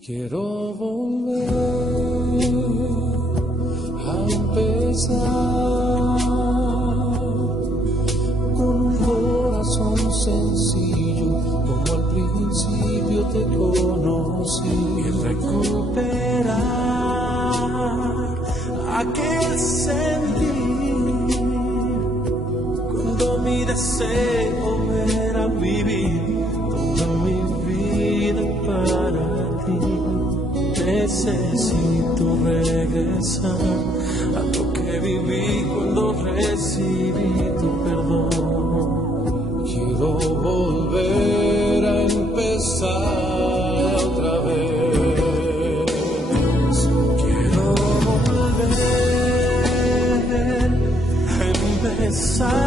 Quiero volver a empezar con un corazón sencillo, como al principio te conocí, y recuperar aquel sentir cuando mi deseo era vivir toda mi vida para ti. Necesito regresar a lo que viví cuando recibí tu perdón. Quiero volver a empezar otra vez. Quiero volver a empezar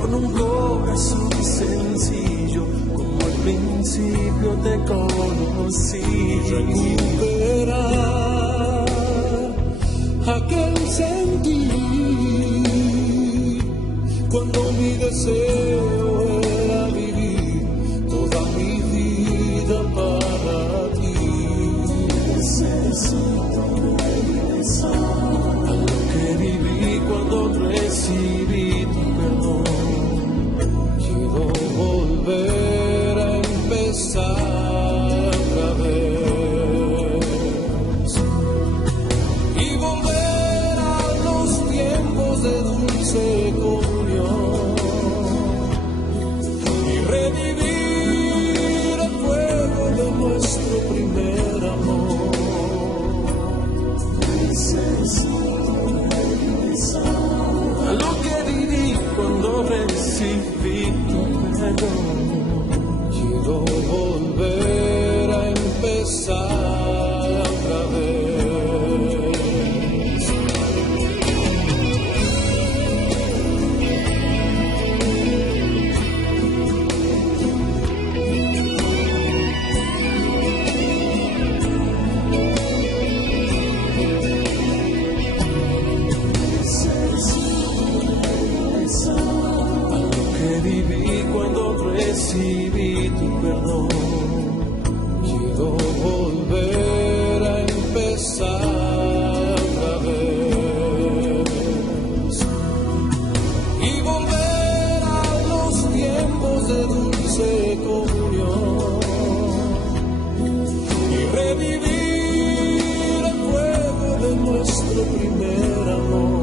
con un corazón sencillo, como al principio te conocí. Recuperar aquel sentir cuando mi deseo era vivir toda mi vida para ti. Necesito regresar a lo que viví cuando recibí tu perdón. Quiero volver a empezar otra vez y volver a los tiempos de dulce comunión y revivir el fuego de nuestro primer amor. Necesito regresar a lo que viví cuando recibí tu perdón. Quiero volver a empezar otra vez. A lo que viví cuando recibí tu perdón. Quiero volver a empezar otra vez y volver a los tiempos de dulce comunión y revivir el fuego de nuestro primer amor.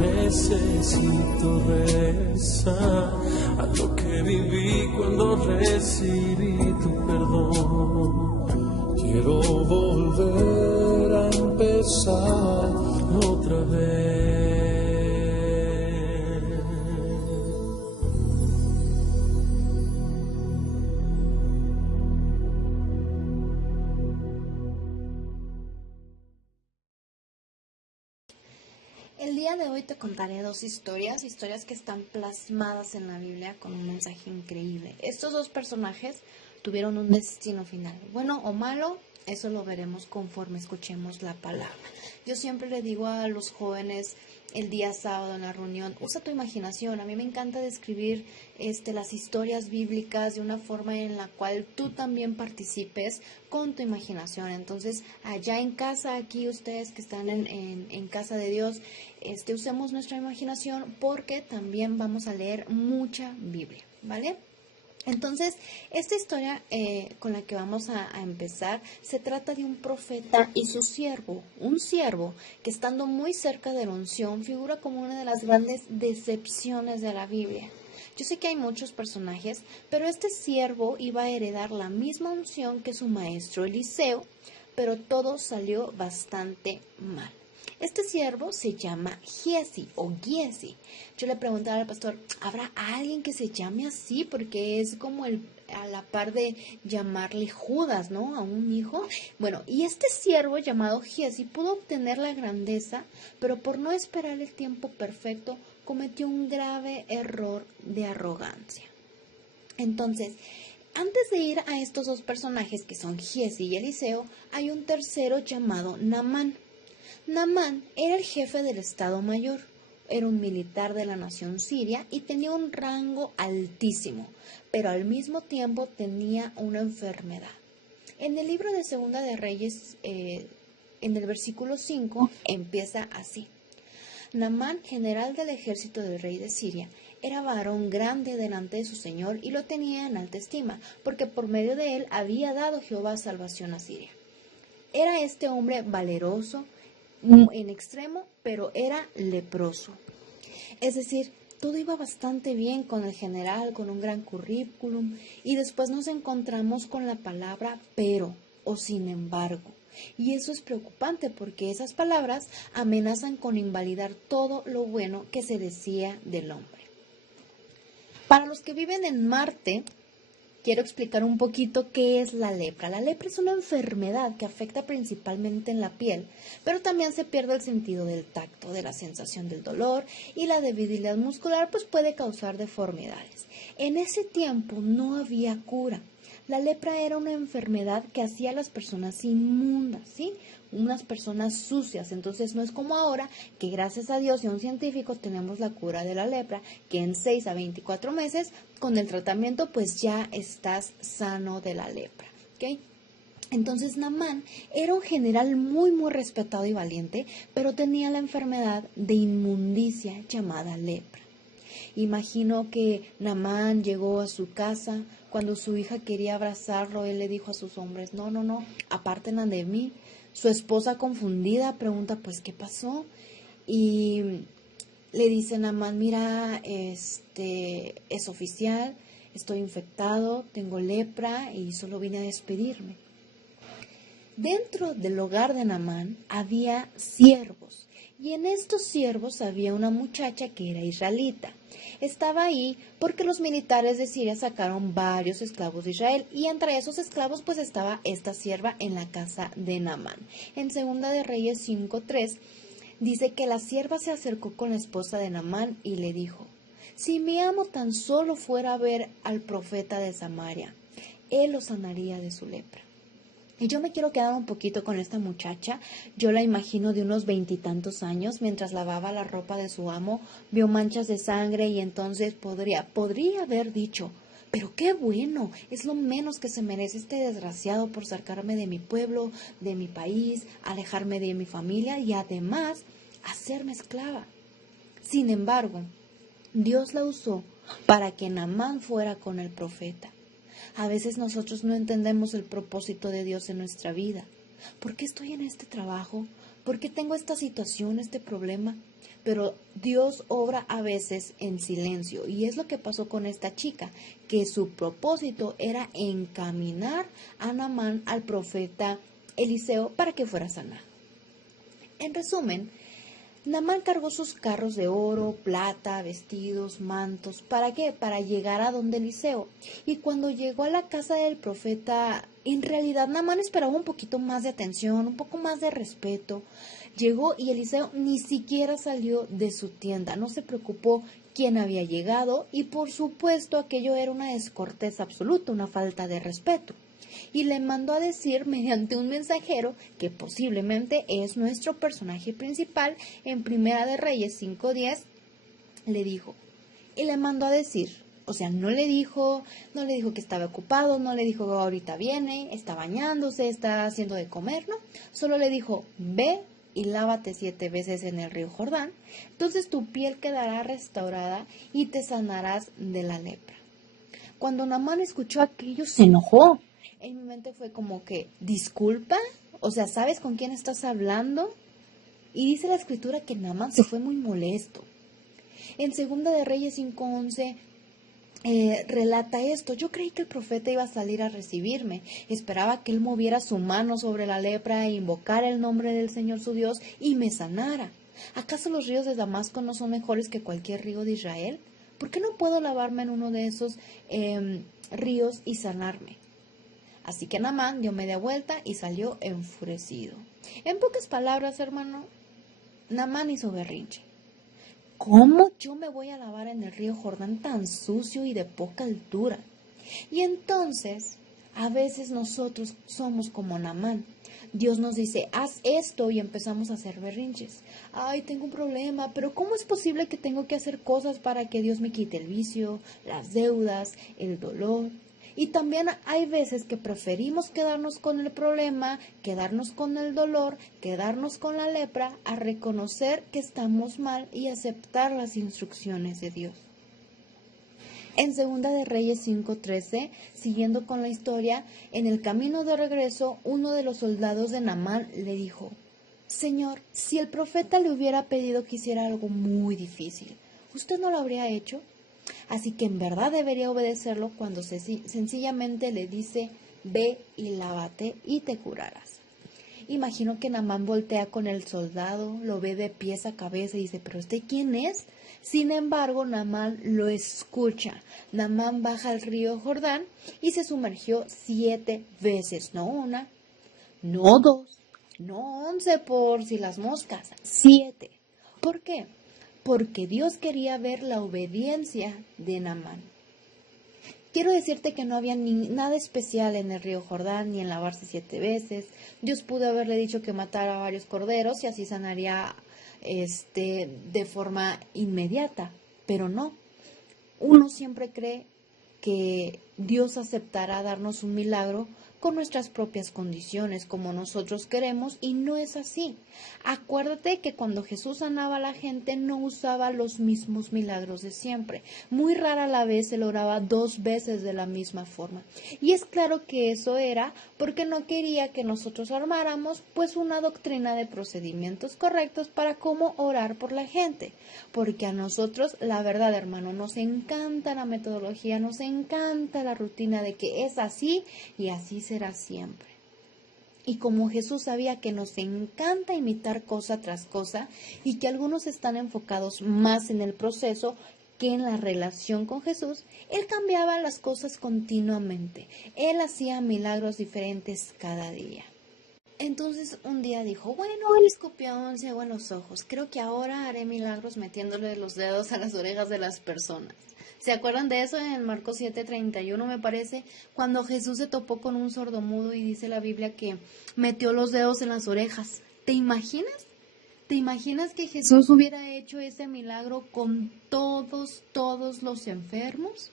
Necesito regresar a lo que viví cuando recibí tu perdón. Quiero volver a empezar otra vez. El día de hoy te contaré dos historias que están plasmadas en la Biblia con un mensaje increíble. Estos dos personajes tuvieron un destino final, bueno o malo, eso lo veremos conforme escuchemos la palabra. Yo siempre le digo a los jóvenes el día sábado en la reunión, usa tu imaginación. A mí me encanta describir las historias bíblicas de una forma en la cual tú también participes con tu imaginación. Entonces, allá en casa, aquí ustedes que están en casa de Dios, usemos nuestra imaginación porque también vamos a leer mucha Biblia, ¿vale? Entonces, esta historia con la que vamos a empezar se trata de un profeta y su siervo, un siervo que estando muy cerca de la unción figura como una de las grandes decepciones de la Biblia. Yo sé que hay muchos personajes, pero este siervo iba a heredar la misma unción que su maestro Eliseo, pero todo salió bastante mal. Este siervo se llama Giesi o Giesi. Yo le preguntaba al pastor, ¿habrá alguien que se llame así? Porque es como a la par de llamarle Judas, ¿no? A un hijo. Bueno, y este siervo llamado Giesi pudo obtener la grandeza, pero por no esperar el tiempo perfecto, cometió un grave error de arrogancia. Entonces, antes de ir a estos dos personajes que son Giesi y Eliseo, hay un tercero llamado Naamán. Naamán era el jefe del Estado Mayor, era un militar de la nación siria y tenía un rango altísimo, pero al mismo tiempo tenía una enfermedad. En el libro de Segunda de Reyes, en el versículo 5, empieza así. Naamán, general del ejército del rey de Siria, era varón grande delante de su señor y lo tenía en alta estima, porque por medio de él había dado Jehová salvación a Siria. Era este hombre valeroso en extremo, pero era leproso. Es decir, todo iba bastante bien con el general, con un gran currículum, y después nos encontramos con la palabra pero o sin embargo. Y eso es preocupante porque esas palabras amenazan con invalidar todo lo bueno que se decía del hombre. Para los que viven en Marte, quiero explicar un poquito qué es la lepra. La lepra es una enfermedad que afecta principalmente en la piel, pero también se pierde el sentido del tacto, de la sensación del dolor, y la debilidad muscular pues puede causar deformidades. En ese tiempo no había cura. La lepra era una enfermedad que hacía a las personas inmundas, ¿sí? Unas personas sucias. Entonces no es como ahora que gracias a Dios y a un científico tenemos la cura de la lepra, que en 6 a 24 meses con el tratamiento pues ya estás sano de la lepra, ¿ok? Entonces Naamán era un general muy respetado y valiente, pero tenía la enfermedad de inmundicia llamada lepra. Imagino que Naamán llegó a su casa. Cuando su hija quería abrazarlo, él le dijo a sus hombres, no, apártenla de mí. Su esposa confundida pregunta, pues, ¿qué pasó? Y le dice Naamán, mira, es oficial, estoy infectado, tengo lepra y solo vine a despedirme. Dentro del hogar de Naamán había siervos, y en estos siervos había una muchacha que era israelita. Estaba ahí porque los militares de Siria sacaron varios esclavos de Israel, y entre esos esclavos pues estaba esta sierva en la casa de Naamán. En Segunda de Reyes 5:3 dice que la sierva se acercó con la esposa de Naamán y le dijo, si mi amo tan solo fuera a ver al profeta de Samaria, él lo sanaría de su lepra. Y yo me quiero quedar un poquito con esta muchacha. Yo la imagino de unos 20 y tantos años, mientras lavaba la ropa de su amo, vio manchas de sangre y entonces podría haber dicho, pero qué bueno, es lo menos que se merece este desgraciado por sacarme de mi pueblo, de mi país, alejarme de mi familia y además hacerme esclava. Sin embargo, Dios la usó para que Naamán fuera con el profeta. A veces nosotros no entendemos el propósito de Dios en nuestra vida. ¿Por qué estoy en este trabajo? ¿Por qué tengo esta situación, este problema? Pero Dios obra a veces en silencio. Y es lo que pasó con esta chica, que su propósito era encaminar a Naamán al profeta Eliseo para que fuera sanado. En resumen, Naamán cargó sus carros de oro, plata, vestidos, mantos. ¿Para qué? Para llegar a donde Eliseo. Y cuando llegó a la casa del profeta, en realidad Naamán esperaba un poquito más de atención, un poco más de respeto. Llegó y Eliseo ni siquiera salió de su tienda. No se preocupó quién había llegado y por supuesto aquello era una descortez absoluta, una falta de respeto. Y le mandó a decir mediante un mensajero, que posiblemente es nuestro personaje principal, en Primera de Reyes 5:10, le dijo, y le mandó a decir, o sea, no le dijo que estaba ocupado, no le dijo ahorita viene, está bañándose, está haciendo de comer, no, solo le dijo, ve y lávate 7 veces en el río Jordán, entonces tu piel quedará restaurada y te sanarás de la lepra. Cuando Naamán escuchó aquello, se enojó. En mi mente fue como que, ¿disculpa? O sea, ¿sabes con quién estás hablando? Y dice la escritura que Naamán se fue muy molesto. En Segunda de Reyes 5:11 relata esto. Yo creí que el profeta iba a salir a recibirme. Esperaba que él moviera su mano sobre la lepra e invocara el nombre del Señor su Dios y me sanara. ¿Acaso los ríos de Damasco no son mejores que cualquier río de Israel? ¿Por qué no puedo lavarme en uno de esos ríos y sanarme? Así que Naamán dio media vuelta y salió enfurecido. En pocas palabras, hermano, Naamán hizo berrinche. ¿Cómo yo me voy a lavar en el río Jordán tan sucio y de poca altura? Y entonces, a veces nosotros somos como Naamán. Dios nos dice, haz esto y empezamos a hacer berrinches. Ay, tengo un problema, pero ¿cómo es posible que tengo que hacer cosas para que Dios me quite el vicio, las deudas, el dolor? Y también hay veces que preferimos quedarnos con el problema, quedarnos con el dolor, quedarnos con la lepra, a reconocer que estamos mal y aceptar las instrucciones de Dios. En Segunda de Reyes 5:13, siguiendo con la historia, en el camino de regreso, uno de los soldados de Naamán le dijo, Señor, si el profeta le hubiera pedido que hiciera algo muy difícil, ¿usted no lo habría hecho? Así que en verdad debería obedecerlo cuando sencillamente le dice, ve y lávate y te curarás. Imagino que Naamán voltea con el soldado, lo ve de pies a cabeza y dice, ¿pero usted quién es? Sin embargo, Naamán lo escucha. Naamán baja al río Jordán y se sumergió 7 veces, no una, no 2, no 11 por si las moscas, 7. ¿Por qué? Porque Dios quería ver la obediencia de Naamán. Quiero decirte que no había nada especial en el río Jordán ni en lavarse 7 veces. Dios pudo haberle dicho que matara a varios corderos y así sanaría de forma inmediata, pero no. Uno siempre cree que Dios aceptará darnos un milagro con nuestras propias condiciones, como nosotros queremos, y no es así. Acuérdate que cuando Jesús sanaba a la gente no usaba los mismos milagros de siempre. Muy rara la vez él oraba 2 veces de la misma forma. Y es claro que eso era porque no quería que nosotros armáramos pues una doctrina de procedimientos correctos para cómo orar por la gente. Porque a nosotros, la verdad, hermano, nos encanta la metodología, nos encanta la rutina de que es así y así será siempre. Y como Jesús sabía que nos encanta imitar cosa tras cosa y que algunos están enfocados más en el proceso que en la relación con Jesús, Él cambiaba las cosas continuamente. Él hacía milagros diferentes cada día. Entonces un día dijo, bueno, el escorpión ciego en los ojos, creo que ahora haré milagros metiéndole los dedos a las orejas de las personas. ¿Se acuerdan de eso en Marcos 7:31 me parece? Cuando Jesús se topó con un sordomudo y dice la Biblia que metió los dedos en las orejas. ¿Te imaginas? ¿Te imaginas que Jesús hubiera hecho ese milagro con todos los enfermos?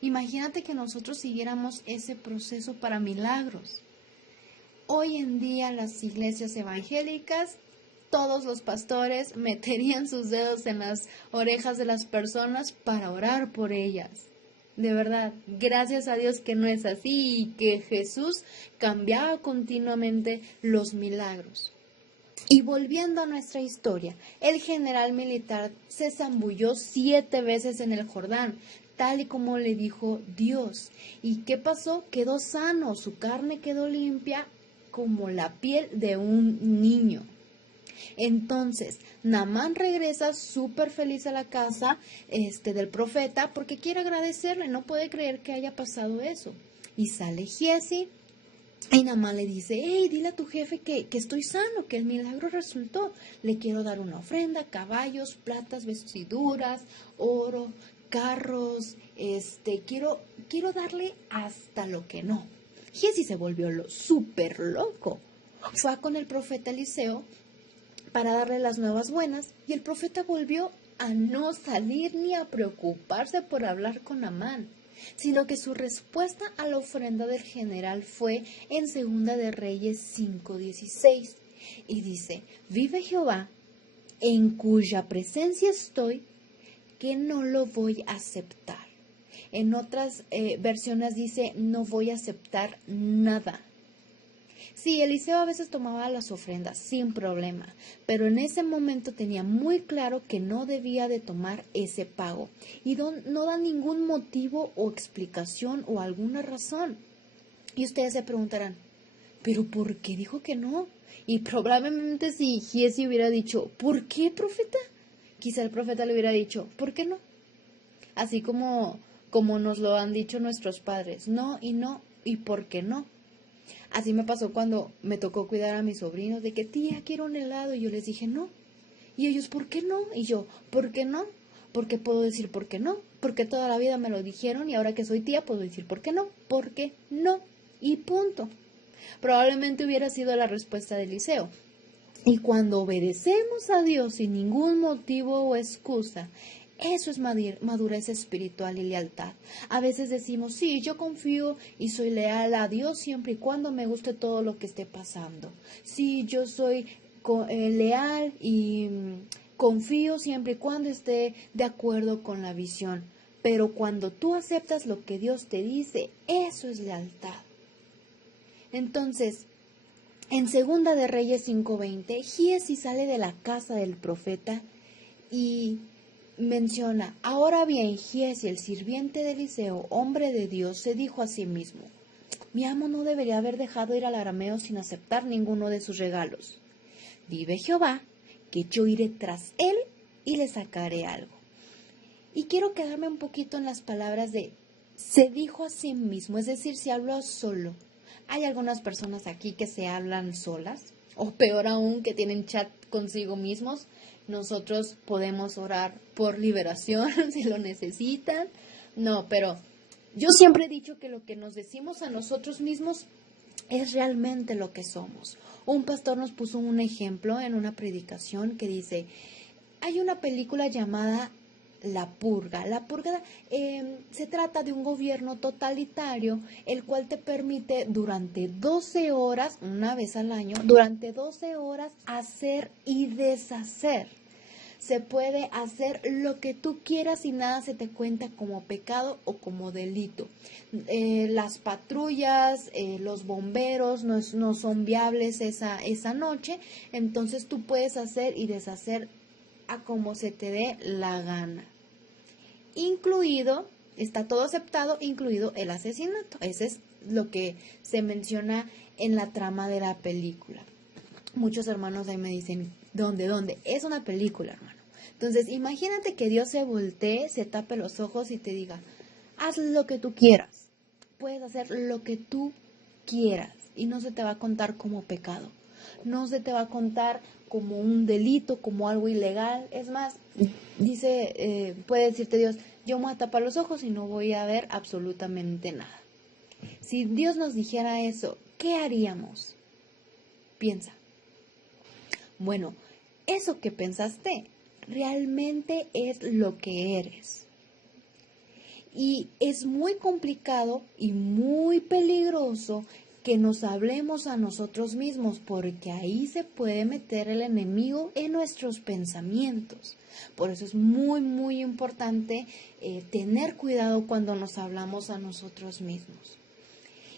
Imagínate que nosotros siguiéramos ese proceso para milagros. Hoy en día las iglesias evangélicas, todos los pastores meterían sus dedos en las orejas de las personas para orar por ellas. De verdad, gracias a Dios que no es así y que Jesús cambiaba continuamente los milagros. Y volviendo a nuestra historia, el general militar se zambulló 7 veces en el Jordán, tal y como le dijo Dios. ¿Y qué pasó? Quedó sano, su carne quedó limpia como la piel de un niño. Entonces, Naamán regresa súper feliz a la casa del profeta porque quiere agradecerle, no puede creer que haya pasado eso. Y sale Giezi y Naamán le dice, hey, dile a tu jefe que estoy sano, que el milagro resultó. Le quiero dar una ofrenda, caballos, platas, vestiduras, oro, carros, quiero darle hasta lo que no. Giezi se volvió súper loco. Fue con el profeta Eliseo para darle las nuevas buenas y el profeta volvió a no salir ni a preocuparse por hablar con Naamán, sino que su respuesta a la ofrenda del general fue en Segunda de Reyes 5:16 y dice, vive Jehová, en cuya presencia estoy, que no lo voy a aceptar. En otras versiones dice, no voy a aceptar nada. Sí, Eliseo a veces tomaba las ofrendas sin problema, pero en ese momento tenía muy claro que no debía de tomar ese pago y no da ningún motivo o explicación o alguna razón. Y ustedes se preguntarán, ¿pero por qué dijo que no? Y probablemente si Giezi hubiera dicho, ¿por qué, profeta? Quizá el profeta le hubiera dicho, ¿por qué no? Así como nos lo han dicho nuestros padres, no, y ¿por qué no? Así me pasó cuando me tocó cuidar a mis sobrinos, de que tía, quiero un helado, y yo les dije no, y ellos, ¿por qué no? Y yo, ¿por qué no? Porque puedo decir ¿por qué no? Porque toda la vida me lo dijeron y ahora que soy tía puedo decir ¿por qué no? Porque no, y punto. Probablemente hubiera sido la respuesta de Eliseo. Y cuando obedecemos a Dios sin ningún motivo o excusa, eso es madurez espiritual y lealtad. A veces decimos, sí, yo confío y soy leal a Dios siempre y cuando me guste todo lo que esté pasando. Sí, yo soy leal y confío siempre y cuando esté de acuerdo con la visión. Pero cuando tú aceptas lo que Dios te dice, eso es lealtad. Entonces, en Segunda de Reyes 5:20, Giezi sale de la casa del profeta y menciona, ahora bien, Giezi, el sirviente de Eliseo, hombre de Dios, se dijo a sí mismo, mi amo no debería haber dejado ir al arameo sin aceptar ninguno de sus regalos. Vive Jehová, que yo iré tras él y le sacaré algo. Y quiero quedarme un poquito en las palabras de se dijo a sí mismo, es decir, se habló solo. Hay algunas personas aquí que se hablan solas, o peor aún, que tienen chat consigo mismos. Nosotros podemos orar por liberación si lo necesitan. No, pero yo siempre he dicho que lo que nos decimos a nosotros mismos es realmente lo que somos. Un pastor nos puso un ejemplo en una predicación que dice, hay una película llamada La Purga. La Purga se trata de un gobierno totalitario, el cual te permite durante 12 horas, una vez al año, durante 12 horas hacer y deshacer. Se puede hacer lo que tú quieras y nada se te cuenta como pecado o como delito. Las patrullas, los bomberos no son viables esa noche, entonces tú puedes hacer y deshacer a como se te dé la gana. Incluido, está todo aceptado, incluido el asesinato. Ese es lo que se menciona en la trama de la película. Muchos hermanos ahí me dicen, ¿dónde? Es una película, hermano. Entonces, imagínate que Dios se voltee, se tape los ojos y te diga, haz lo que tú quieras. Puedes hacer lo que tú quieras y no se te va a contar como pecado. No se te va a contar como un delito, como algo ilegal. Es más, puede decirte Dios, yo me voy a tapar los ojos y no voy a ver absolutamente nada. Si Dios nos dijera eso, ¿qué haríamos? Piensa. Bueno, eso que pensaste realmente es lo que eres. Y es muy complicado y muy peligroso que nos hablemos a nosotros mismos, porque ahí se puede meter el enemigo en nuestros pensamientos. Por eso es muy, muy importante tener cuidado cuando nos hablamos a nosotros mismos.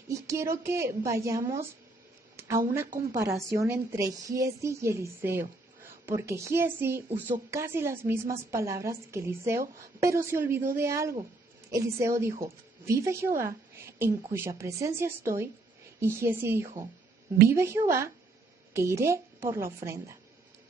Y quiero que vayamos a una comparación entre Giezi y Eliseo, porque Giezi usó casi las mismas palabras que Eliseo, pero se olvidó de algo. Eliseo dijo, vive Jehová, en cuya presencia estoy, y Giezi dijo, vive Jehová, que iré por la ofrenda.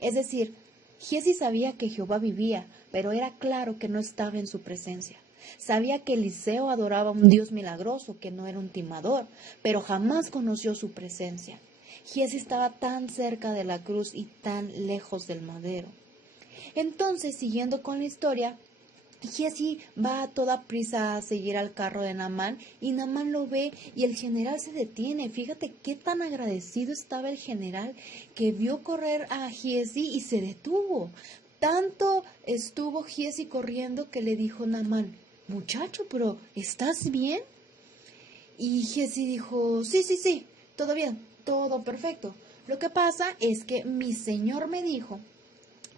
Es decir, Giezi sabía que Jehová vivía, pero era claro que no estaba en su presencia. Sabía que Eliseo adoraba a un Dios milagroso, que no era un timador, pero jamás conoció su presencia. Giezi estaba tan cerca de la cruz y tan lejos del madero. Entonces, siguiendo con la historia, Giezi va a toda prisa a seguir al carro de Naamán y Naamán lo ve y el general se detiene. Fíjate qué tan agradecido estaba el general que vio correr a Giezi y se detuvo. Tanto estuvo Giezi corriendo que le dijo Naamán, muchacho, pero ¿estás bien? Y Giezi dijo, sí, todo bien, todo perfecto. Lo que pasa es que mi señor me dijo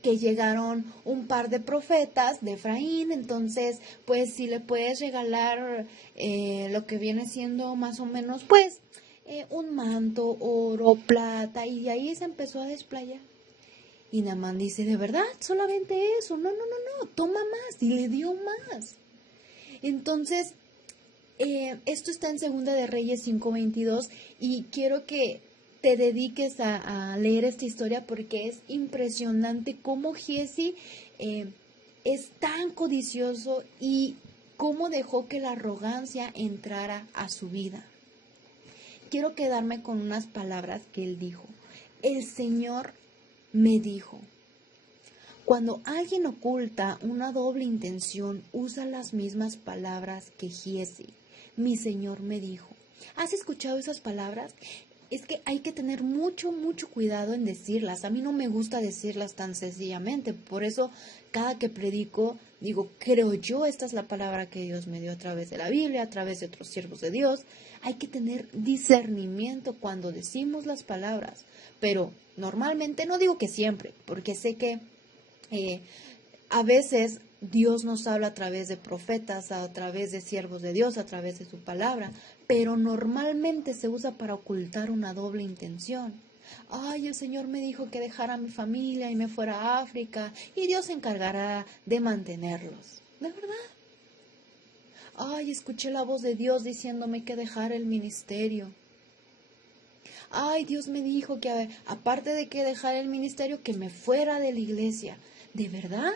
que llegaron un par de profetas de Efraín, entonces pues si le puedes regalar lo que viene siendo más o menos pues un manto, oro, plata, y de ahí se empezó a desplayar. Y Naamán dice, ¿de verdad? ¿Solamente eso? No, toma más, y le dio más. Entonces, esto está en Segunda de Reyes 5:22 y quiero que te dediques a leer esta historia porque es impresionante cómo Giezi es tan codicioso y cómo dejó que la arrogancia entrara a su vida. Quiero quedarme con unas palabras que él dijo. El Señor me dijo. Cuando alguien oculta una doble intención, usa las mismas palabras que Giezi. Mi Señor me dijo. ¿Has escuchado esas palabras? es que hay que tener mucho, mucho cuidado en decirlas. A mí no me gusta decirlas tan sencillamente. Por eso, cada que predico, digo, creo yo, esta es la palabra que Dios me dio a través de la Biblia, a través de otros siervos de Dios. Hay que tener discernimiento cuando decimos las palabras. Pero normalmente, no digo que siempre, porque sé que a veces Dios nos habla a través de profetas, a través de siervos de Dios, a través de su palabra, pero normalmente se usa para ocultar una doble intención. Ay, el Señor me dijo que dejara a mi familia y me fuera a África y Dios se encargará de mantenerlos. ¿De verdad? Ay, escuché la voz de Dios diciéndome que dejara el ministerio. Ay, Dios me dijo que aparte de que dejara el ministerio, que me fuera de la iglesia. ¿De verdad?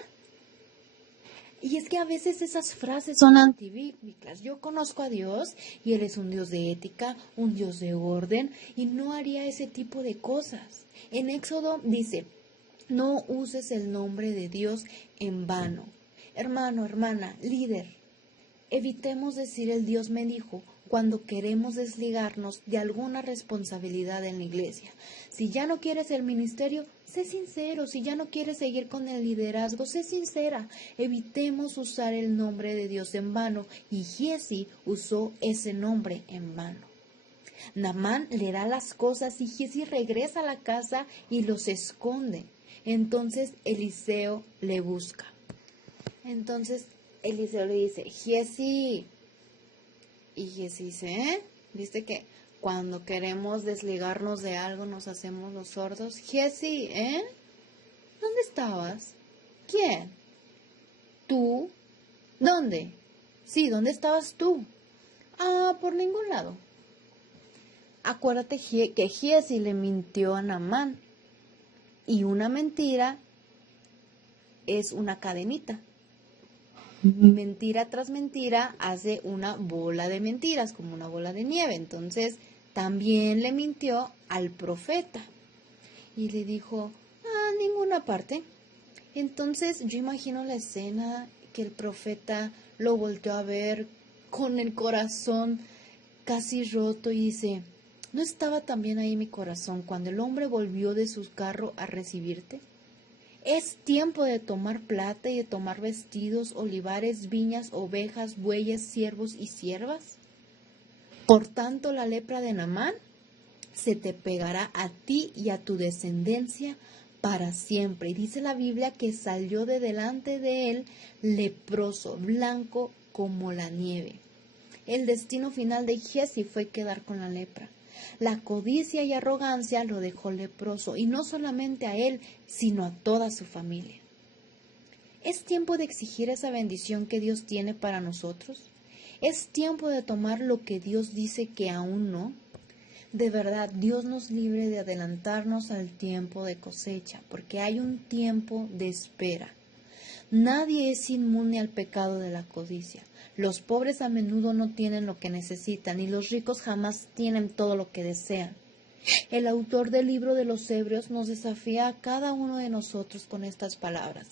Y es que a veces esas frases son antibíblicas. Yo conozco a Dios y Él es un Dios de ética, un Dios de orden y no haría ese tipo de cosas. En Éxodo dice, no uses el nombre de Dios en vano. Hermano, hermana, líder, evitemos decir el Dios me dijo cuando queremos desligarnos de alguna responsabilidad en la iglesia. Si ya no quieres el ministerio, sé sincero. Si ya no quieres seguir con el liderazgo, sé sincera. Evitemos usar el nombre de Dios en vano. Y Giezi usó ese nombre en vano. Naamán le da las cosas y Giezi regresa a la casa y los esconde. Entonces Eliseo le busca. Entonces Eliseo le dice, Giezi. Y Giezi dice, ¿viste que cuando queremos desligarnos de algo nos hacemos los sordos? Giezi, ¿dónde estabas? ¿Quién? ¿Tú? ¿Dónde? Sí, ¿dónde estabas tú? Ah, por ningún lado. Acuérdate que Giezi le mintió a Naamán. Y una mentira es una cadenita. Mentira tras mentira hace una bola de mentiras, como una bola de nieve. Entonces, también le mintió al profeta. Y le dijo, ninguna parte. Entonces, yo imagino la escena que el profeta lo volteó a ver con el corazón casi roto y dice, ¿no estaba también ahí mi corazón cuando el hombre volvió de su carro a recibirte? Es tiempo de tomar plata y de tomar vestidos, olivares, viñas, ovejas, bueyes, siervos y siervas. Por tanto, la lepra de Naamán se te pegará a ti y a tu descendencia para siempre. Y dice la Biblia que salió de delante de él leproso, blanco como la nieve. El destino final de Giezi fue quedar con la lepra. La codicia y arrogancia lo dejó leproso, y no solamente a él, sino a toda su familia. ¿Es tiempo de exigir esa bendición que Dios tiene para nosotros? ¿Es tiempo de tomar lo que Dios dice que aún no? De verdad, Dios nos libre de adelantarnos al tiempo de cosecha, porque hay un tiempo de espera. Nadie es inmune al pecado de la codicia. Los pobres a menudo no tienen lo que necesitan y los ricos jamás tienen todo lo que desean. El autor del libro de los Hebreos nos desafía a cada uno de nosotros con estas palabras.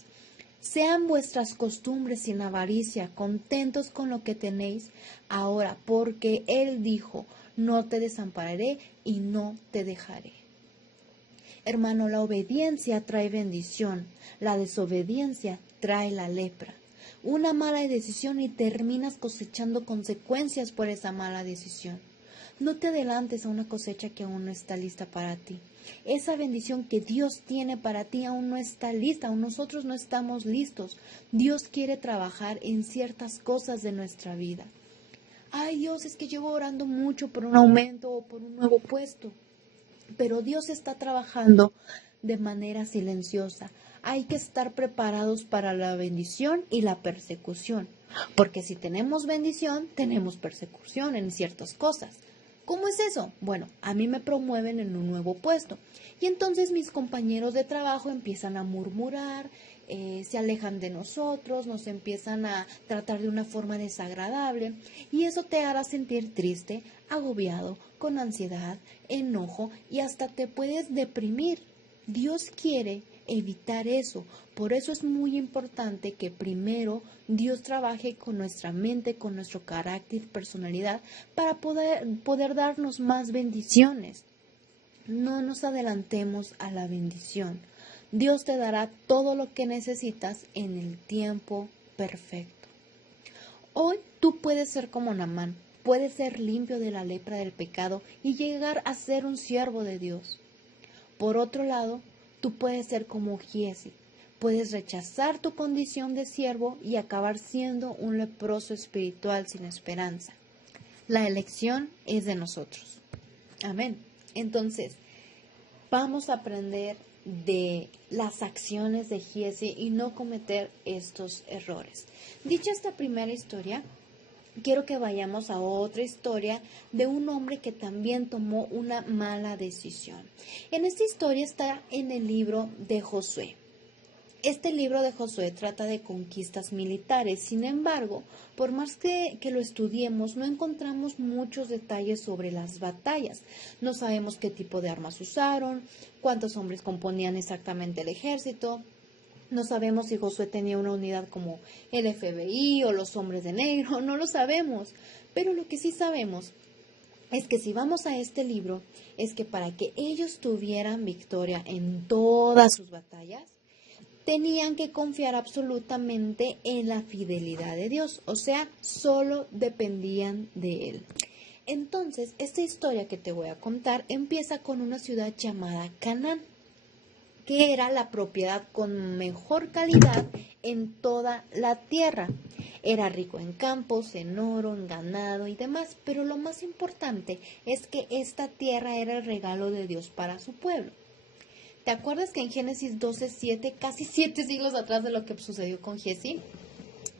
Sean vuestras costumbres sin avaricia, contentos con lo que tenéis ahora, porque Él dijo, no te desampararé y no te dejaré. Hermano, la obediencia trae bendición, la desobediencia trae la lepra. Una mala decisión y terminas cosechando consecuencias por esa mala decisión. No te adelantes a una cosecha que aún no está lista para ti. Esa bendición que Dios tiene para ti aún no está lista, aún nosotros no estamos listos. Dios quiere trabajar en ciertas cosas de nuestra vida. Ay Dios, es que llevo orando mucho por un aumento o por un nuevo puesto. Pero Dios está trabajando de manera silenciosa. Hay que estar preparados para la bendición y la persecución. Porque si tenemos bendición, tenemos persecución en ciertas cosas. ¿Cómo es eso? Bueno, a mí me promueven en un nuevo puesto. Y entonces mis compañeros de trabajo empiezan a murmurar, se alejan de nosotros, nos empiezan a tratar de una forma desagradable. Y eso te hará sentir triste, agobiado, con ansiedad, enojo y hasta te puedes deprimir. Dios quiere evitar eso. Por eso es muy importante que primero Dios trabaje con nuestra mente, con nuestro carácter, personalidad, para poder darnos más bendiciones. No nos adelantemos a la bendición. Dios te dará todo lo que necesitas en el tiempo perfecto. Hoy tú puedes ser como Naamán, puedes ser limpio de la lepra del pecado y llegar a ser un siervo de Dios. Por otro lado, tú puedes ser como Giezi, puedes rechazar tu condición de siervo y acabar siendo un leproso espiritual sin esperanza. La elección es de nosotros. Amén. Entonces, vamos a aprender de las acciones de Giezi y no cometer estos errores. Dicha esta primera historia, quiero que vayamos a otra historia de un hombre que también tomó una mala decisión. En esta historia está en el libro de Josué. Este libro de Josué trata de conquistas militares, sin embargo, por más que lo estudiemos, no encontramos muchos detalles sobre las batallas. No sabemos qué tipo de armas usaron, cuántos hombres componían exactamente el ejército. No sabemos si Josué tenía una unidad como el FBI o los hombres de negro, no lo sabemos. Pero lo que sí sabemos es que si vamos a este libro, es que para que ellos tuvieran victoria en todas sus batallas, tenían que confiar absolutamente en la fidelidad de Dios, o sea, solo dependían de Él. Entonces, esta historia que te voy a contar empieza con una ciudad llamada Canaán, que era la propiedad con mejor calidad en toda la tierra. Era rico en campos, en oro, en ganado y demás, pero lo más importante es que esta tierra era el regalo de Dios para su pueblo. ¿Te acuerdas que en Génesis 12:7, casi 7 siglos atrás de lo que sucedió con Giezi?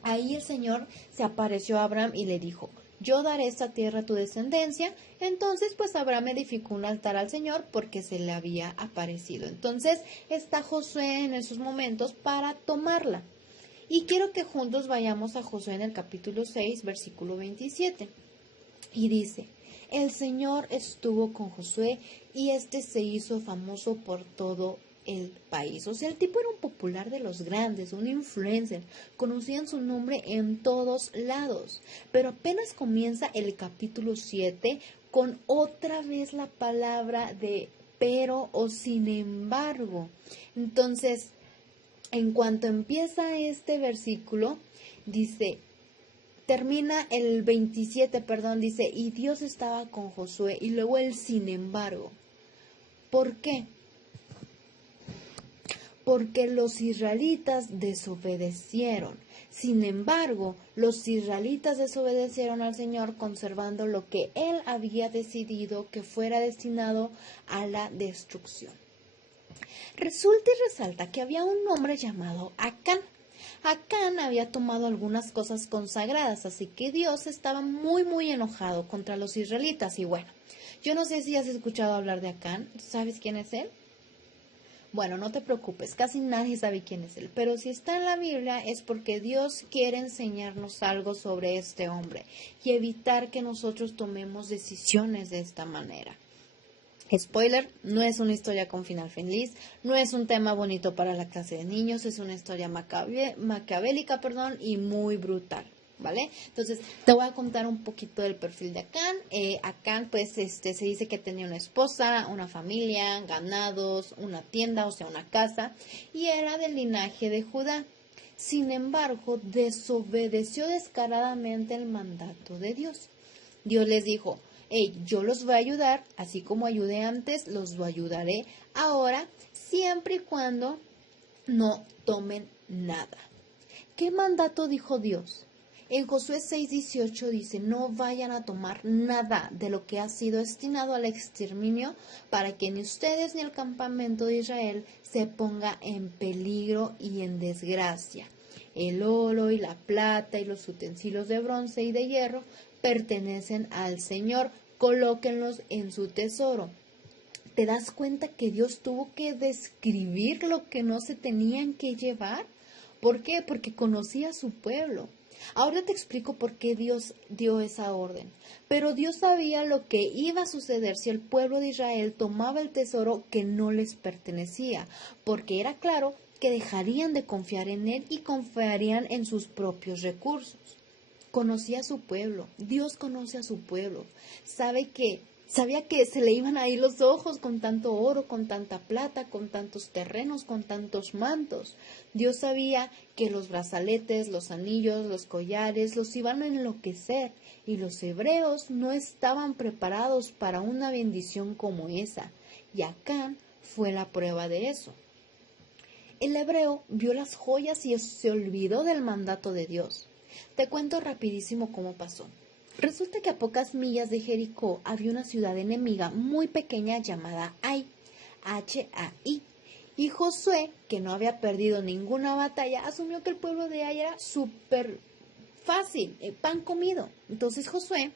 Ahí el Señor se apareció a Abraham y le dijo, yo daré esta tierra a tu descendencia. Entonces pues Abraham edificó un altar al Señor porque se le había aparecido. Entonces está Josué en esos momentos para tomarla. Y quiero que juntos vayamos a Josué en el capítulo 6, versículo 27. Y dice, el Señor estuvo con Josué y este se hizo famoso por todo el país. O sea, el tipo era un popular de los grandes, un influencer. Conocían su nombre en todos lados. Pero apenas comienza el capítulo 7 con otra vez la palabra de pero o sin embargo. Entonces, en cuanto empieza este versículo, dice... Termina el 27, dice, y Dios estaba con Josué, y luego el sin embargo. ¿Por qué? Porque los israelitas desobedecieron. Sin embargo, los israelitas desobedecieron al Señor conservando lo que Él había decidido que fuera destinado a la destrucción. Resulta y resalta que había un hombre llamado Acán. Acán había tomado algunas cosas consagradas, así que Dios estaba muy enojado contra los israelitas. Y bueno, yo no sé si has escuchado hablar de Acán. ¿Sabes quién es él? Bueno, no te preocupes, casi nadie sabe quién es él, pero si está en la Biblia es porque Dios quiere enseñarnos algo sobre este hombre y evitar que nosotros tomemos decisiones de esta manera. Spoiler, no es una historia con final feliz, no es un tema bonito para la clase de niños, es una historia maquiavélica, y muy brutal, ¿vale? Entonces, te voy a contar un poquito del perfil de Acán. Acán, pues, se dice que tenía una esposa, una familia, ganados, una tienda, o sea, una casa, y era del linaje de Judá. Sin embargo, desobedeció descaradamente el mandato de Dios. Dios les dijo, hey, yo los voy a ayudar, así como ayudé antes, los ayudaré ahora, siempre y cuando no tomen nada. ¿Qué mandato dijo Dios? En Josué 6:18 dice, no vayan a tomar nada de lo que ha sido destinado al exterminio para que ni ustedes ni el campamento de Israel se ponga en peligro y en desgracia. El oro y la plata y los utensilios de bronce y de hierro pertenecen al Señor, colóquenlos en su tesoro. ¿Te das cuenta que Dios tuvo que describir lo que no se tenían que llevar? ¿Por qué? Porque conocía a su pueblo. Ahora te explico por qué Dios dio esa orden. Pero Dios sabía lo que iba a suceder si el pueblo de Israel tomaba el tesoro que no les pertenecía, porque era claro que dejarían de confiar en Él y confiarían en sus propios recursos. Conocía a su pueblo, Dios conoce a su pueblo, sabe que Sabía que se le iban a ir los ojos con tanto oro, con tanta plata, con tantos terrenos, con tantos mantos. Dios sabía que los brazaletes, los anillos, los collares los iban a enloquecer, y los hebreos no estaban preparados para una bendición como esa. Y Acán fue la prueba de eso. El hebreo vio las joyas y se olvidó del mandato de Dios. Te cuento rapidísimo cómo pasó. Resulta que a pocas millas de Jericó había una ciudad enemiga muy pequeña llamada Ai, H-A-I. Y Josué, que no había perdido ninguna batalla, asumió que el pueblo de Ai era súper fácil, pan comido. Entonces Josué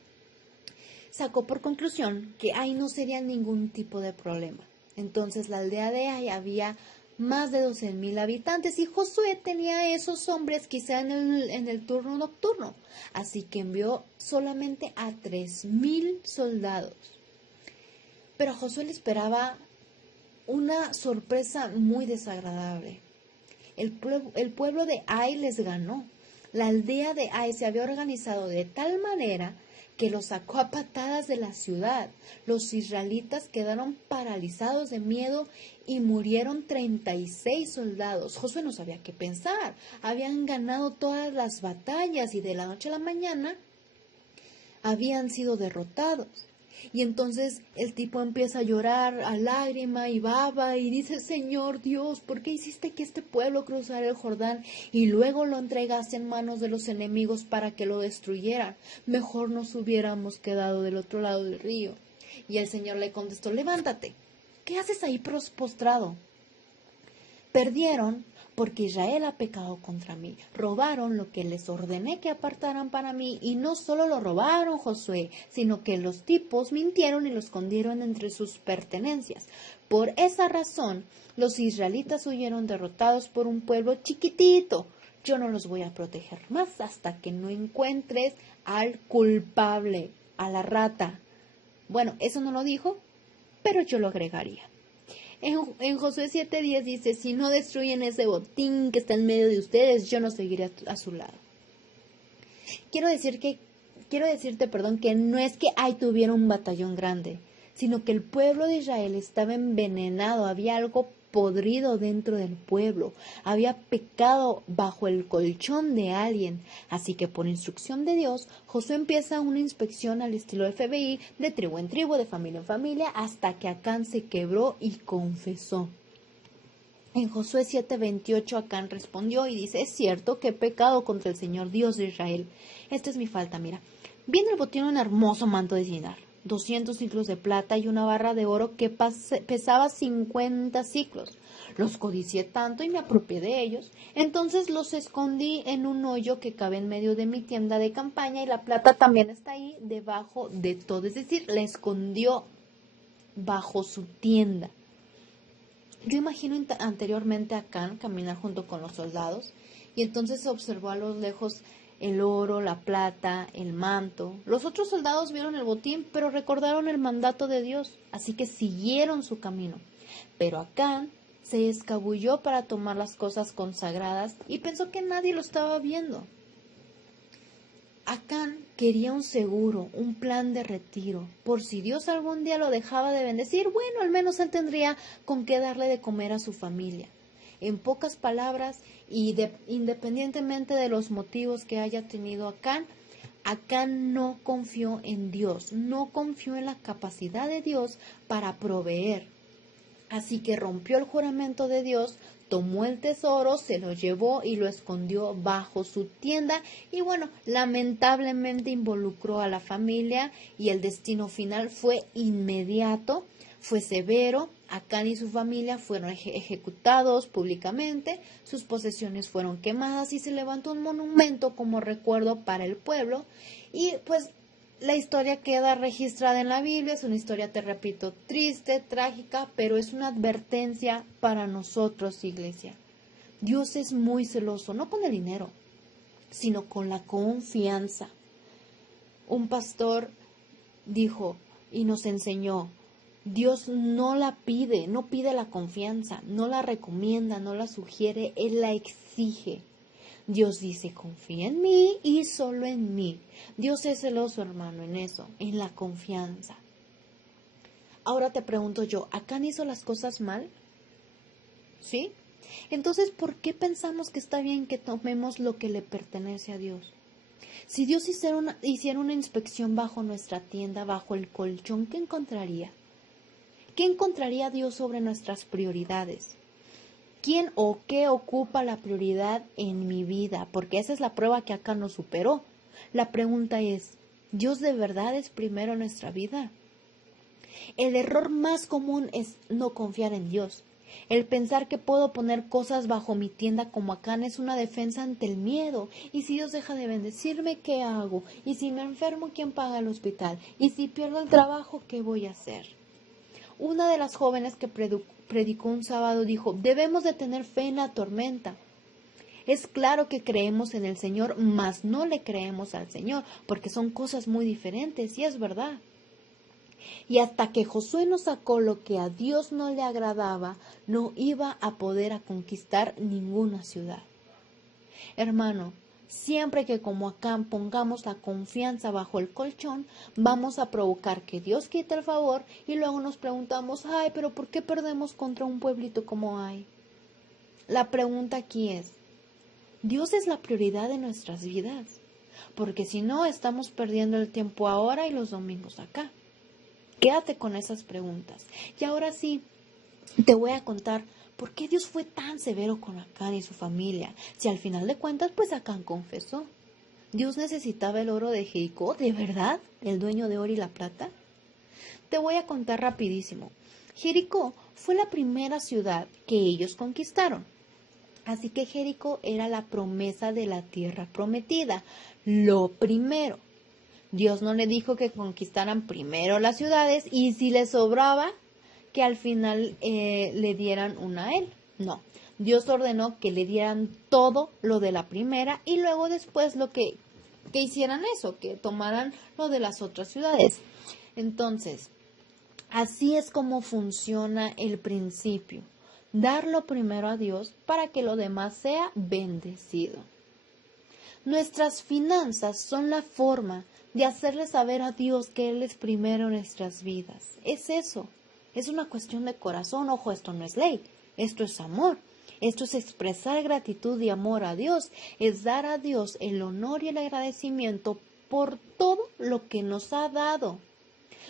sacó por conclusión que Ai no sería ningún tipo de problema. Entonces la aldea de Ai había más de 12,000 habitantes y Josué tenía a esos hombres quizá en el turno nocturno, así que envió solamente a 3,000 soldados. Pero a Josué le esperaba una sorpresa muy desagradable. El pueblo de Ai les ganó. La aldea de Ai se había organizado de tal manera que los sacó a patadas de la ciudad. Los israelitas quedaron paralizados de miedo y murieron 36 soldados. Josué no sabía qué pensar. Habían ganado todas las batallas y de la noche a la mañana habían sido derrotados. Y entonces el tipo empieza a llorar a lágrima y baba y dice: Señor Dios, ¿por qué hiciste que este pueblo cruzara el Jordán y luego lo entregaste en manos de los enemigos para que lo destruyeran? Mejor nos hubiéramos quedado del otro lado del río. Y el Señor le contestó: levántate, ¿qué haces ahí postrado? Perdieron porque Israel ha pecado contra mí. Robaron lo que les ordené que apartaran para mí, y no solo lo robaron, Josué, sino que los tipos mintieron y lo escondieron entre sus pertenencias. Por esa razón, los israelitas huyeron derrotados por un pueblo chiquitito. Yo no los voy a proteger más hasta que no encuentres al culpable, a la rata. Bueno, eso no lo dijo, pero yo lo agregaría. En Josué 7:10 dice: si no destruyen ese botín que está en medio de ustedes, yo no seguiré a su lado. Quiero decirte, que no es que Ai tuviera un batallón grande, sino que el pueblo de Israel estaba envenenado, había algo podrido dentro del pueblo, había pecado bajo el colchón de alguien. Así que por instrucción de Dios, Josué empieza una inspección al estilo FBI, de tribu en tribu, de familia en familia, hasta que Acán se quebró y confesó. En Josué 7:28 Acán respondió y dice: es cierto que he pecado contra el Señor Dios de Israel. Esta es mi falta, mira. Vi en el botín un hermoso manto de sinar, 200 ciclos de plata y una barra de oro que pesaba 50 ciclos. Los codicié tanto y me apropié de ellos. Entonces los escondí en un hoyo que cabe en medio de mi tienda de campaña, y la plata también está ahí debajo de todo. Es decir, la escondió bajo su tienda. Yo imagino anteriormente a Acán caminar junto con los soldados, y entonces observó a lo lejos el oro, la plata, el manto. Los otros soldados vieron el botín, pero recordaron el mandato de Dios, así que siguieron su camino. Pero Acán se escabulló para tomar las cosas consagradas y pensó que nadie lo estaba viendo. Acán quería un seguro, un plan de retiro. Por si Dios algún día lo dejaba de bendecir, bueno, al menos él tendría con qué darle de comer a su familia. En pocas palabras, y independientemente de los motivos que haya tenido Acán no confió en Dios, no confió en la capacidad de Dios para proveer. Así que rompió el juramento de Dios, tomó el tesoro, se lo llevó y lo escondió bajo su tienda, y bueno, lamentablemente involucró a la familia, y el destino final fue inmediato, fue severo. Acán y su familia fueron ejecutados públicamente, sus posesiones fueron quemadas y se levantó un monumento como recuerdo para el pueblo. Y pues la historia queda registrada en la Biblia. Es una historia, te repito, triste, trágica, pero es una advertencia para nosotros, iglesia. Dios es muy celoso, no con el dinero, sino con la confianza. Un pastor dijo y nos enseñó: Dios no la pide, no pide la confianza, no la recomienda, no la sugiere, Él la exige. Dios dice: confía en mí y solo en mí. Dios es celoso, hermano, en eso, en la confianza. Ahora te pregunto yo, ¿Acán hizo las cosas mal? ¿Sí? Entonces, ¿por qué pensamos que está bien que tomemos lo que le pertenece a Dios? Si Dios hiciera una inspección bajo nuestra tienda, bajo el colchón, ¿qué encontraría? ¿Qué encontraría Dios sobre nuestras prioridades? ¿Quién o qué ocupa la prioridad en mi vida? Porque esa es la prueba que acá nos superó. La pregunta es, ¿Dios de verdad es primero en nuestra vida? El error más común es no confiar en Dios. El pensar que puedo poner cosas bajo mi tienda como Acán es una defensa ante el miedo. ¿Y si Dios deja de bendecirme, qué hago? ¿Y si me enfermo, quién paga el hospital? ¿Y si pierdo el trabajo, qué voy a hacer? Una de las jóvenes que predicó un sábado dijo, debemos de tener fe en la tormenta. Es claro que creemos en el Señor, mas no le creemos al Señor, porque son cosas muy diferentes, y es verdad. Y hasta que Josué no sacó lo que a Dios no le agradaba, no iba a poder a conquistar ninguna ciudad. Hermano, siempre que como Acán pongamos la confianza bajo el colchón, vamos a provocar que Dios quite el favor y luego nos preguntamos, ay, pero ¿por qué perdemos contra un pueblito como hay? La pregunta aquí es, ¿Dios es la prioridad de nuestras vidas? Porque si no, estamos perdiendo el tiempo ahora y los domingos acá. Quédate con esas preguntas. Y ahora sí, te voy a contar por qué Dios fue tan severo con Acán y su familia. Si al final de cuentas, pues Acán confesó. ¿Dios necesitaba el oro de Jericó? ¿De verdad? ¿El dueño de oro y la plata? Te voy a contar rapidísimo. Jericó fue la primera ciudad que ellos conquistaron. Así que Jericó era la promesa de la tierra prometida. Lo primero. Dios no le dijo que conquistaran primero las ciudades y si le sobraba, que al final le dieran una a él. No, Dios ordenó que le dieran todo lo de la primera y luego después que hicieran eso, que tomaran lo de las otras ciudades. Entonces, así es como funciona el principio. Darlo primero a Dios para que lo demás sea bendecido. Nuestras finanzas son la forma de hacerle saber a Dios que Él es primero en nuestras vidas. Es eso. Es una cuestión de corazón. Ojo, esto no es ley. Esto es amor. Esto es expresar gratitud y amor a Dios. Es dar a Dios el honor y el agradecimiento por todo lo que nos ha dado.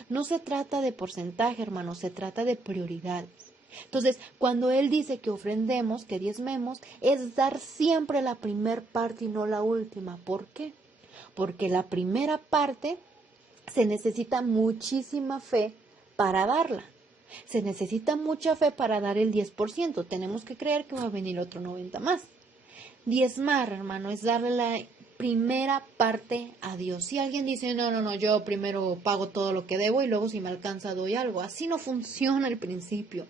No se trata de porcentaje, hermano. Se trata de prioridades. Entonces, cuando Él dice que ofrendemos, que diezmemos, es dar siempre la primer parte y no la última. ¿Por qué? Porque la primera parte se necesita muchísima fe para darla. Se necesita mucha fe para dar el 10%. Tenemos que creer que va a venir otro 90 más. Diezmar, hermano, es darle la primera parte a Dios. Si alguien dice, no, yo primero pago todo lo que debo y luego si me alcanza doy algo. Así no funciona el principio.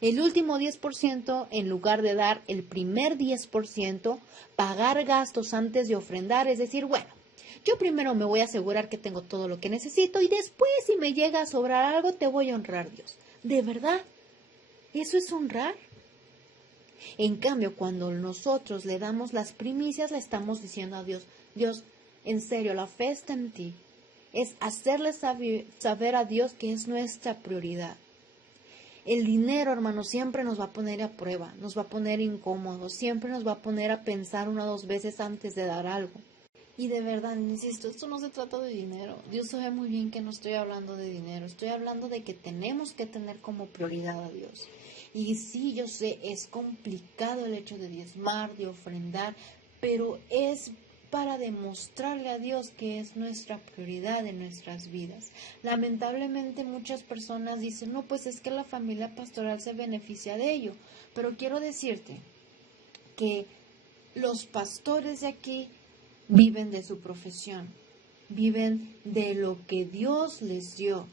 El último 10%, en lugar de dar el primer 10%, pagar gastos antes de ofrendar, es decir, bueno, yo primero me voy a asegurar que tengo todo lo que necesito y después si me llega a sobrar algo te voy a honrar, Dios. ¿De verdad? ¿Eso es honrar? En cambio, cuando nosotros le damos las primicias, le estamos diciendo a Dios, Dios, en serio, la fe está en ti. Es hacerle saber a Dios que es nuestra prioridad. El dinero, hermano, siempre nos va a poner a prueba, nos va a poner incómodos, siempre nos va a poner a pensar una o dos veces antes de dar algo. Y de verdad, insisto, esto no se trata de dinero. Dios sabe muy bien que no estoy hablando de dinero, estoy hablando de que tenemos que tener como prioridad a Dios. Y sí, yo sé, es complicado el hecho de diezmar, de ofrendar, pero es para demostrarle a Dios que es nuestra prioridad en nuestras vidas. Lamentablemente muchas personas dicen, no, pues es que la familia pastoral se beneficia de ello, pero quiero decirte que los pastores de aquí viven de su profesión, viven de lo que Dios les dio.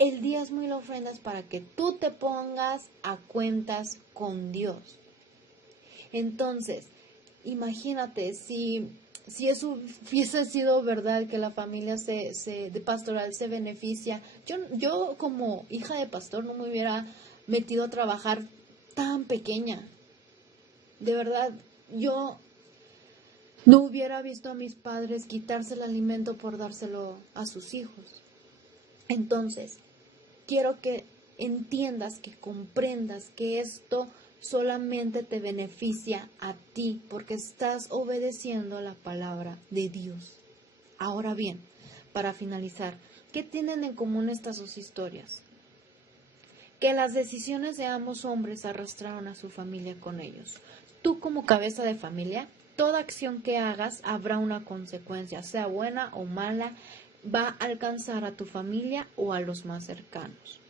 El diezmo y la ofrenda es para que tú te pongas a cuentas con Dios. Entonces, imagínate, si eso hubiese sido verdad, que la familia de pastoral se beneficia, yo como hija de pastor no me hubiera metido a trabajar tan pequeña. De verdad, yo no hubiera visto a mis padres quitarse el alimento por dárselo a sus hijos. Entonces, quiero que entiendas, que comprendas que esto solamente te beneficia a ti porque estás obedeciendo la palabra de Dios. Ahora bien, para finalizar, ¿qué tienen en común estas dos historias? Que las decisiones de ambos hombres arrastraron a su familia con ellos. Tú como cabeza de familia, toda acción que hagas habrá una consecuencia, sea buena o mala, va a alcanzar a tu familia o a los más cercanos.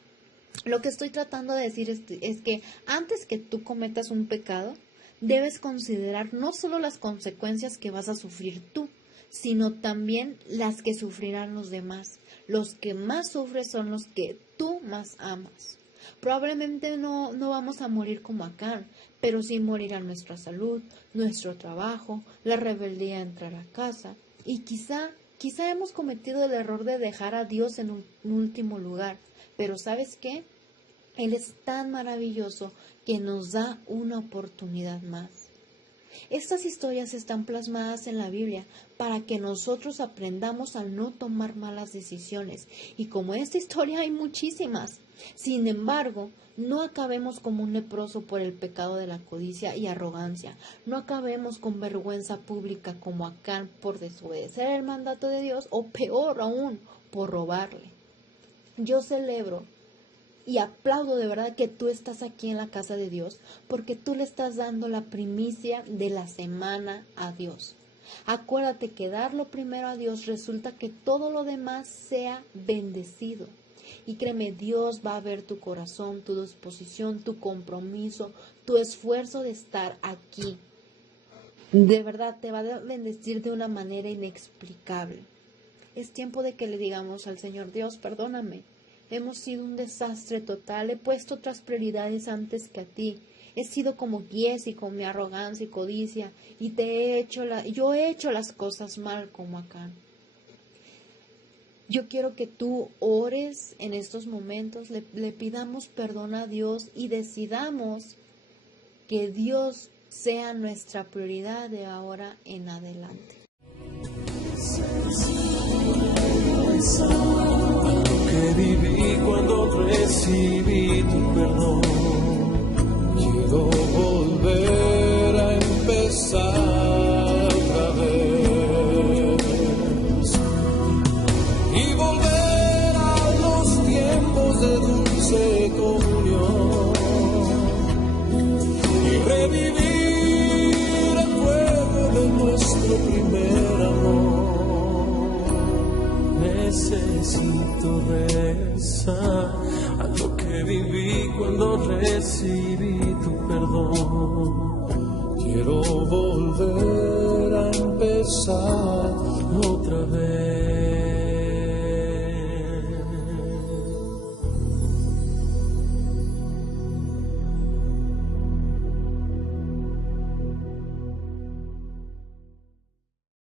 Lo que estoy tratando de decir es que antes que tú cometas un pecado, debes considerar no solo las consecuencias que vas a sufrir tú, sino también las que sufrirán los demás. Los que más sufren son los que tú más amas. Probablemente no vamos a morir como Acán, pero sí morirá nuestra salud, nuestro trabajo, la rebeldía a entrar a casa. Y quizá hemos cometido el error de dejar a Dios en un último lugar. Pero ¿sabes qué? Él es tan maravilloso que nos da una oportunidad más. Estas historias están plasmadas en la Biblia para que nosotros aprendamos a no tomar malas decisiones. Y como esta historia hay muchísimas. Sin embargo, no acabemos como un leproso por el pecado de la codicia y arrogancia. No acabemos con vergüenza pública como Acán por desobedecer el mandato de Dios o peor aún, por robarle. Yo celebro y aplaudo de verdad que tú estás aquí en la casa de Dios porque tú le estás dando la primicia de la semana a Dios. Acuérdate que darlo primero a Dios resulta que todo lo demás sea bendecido. Y créeme, Dios va a ver tu corazón, tu disposición, tu compromiso, tu esfuerzo de estar aquí. De verdad te va a bendecir de una manera inexplicable. Es tiempo de que le digamos al Señor: Dios, perdóname. Hemos sido un desastre total, he puesto otras prioridades antes que a ti. He sido como Giezi con mi arrogancia y codicia y yo he hecho las cosas mal como Acán. Yo quiero que tú ores en estos momentos, le pidamos perdón a Dios y decidamos que Dios sea nuestra prioridad de ahora en adelante. Que viví cuando recibí tu perdón, quiero volver a empezar otra vez y volver a los tiempos de dulce comunión y revivir el fuego de nuestro primer amor. Necesito regresar a lo que viví cuando recibí tu perdón. Quiero volver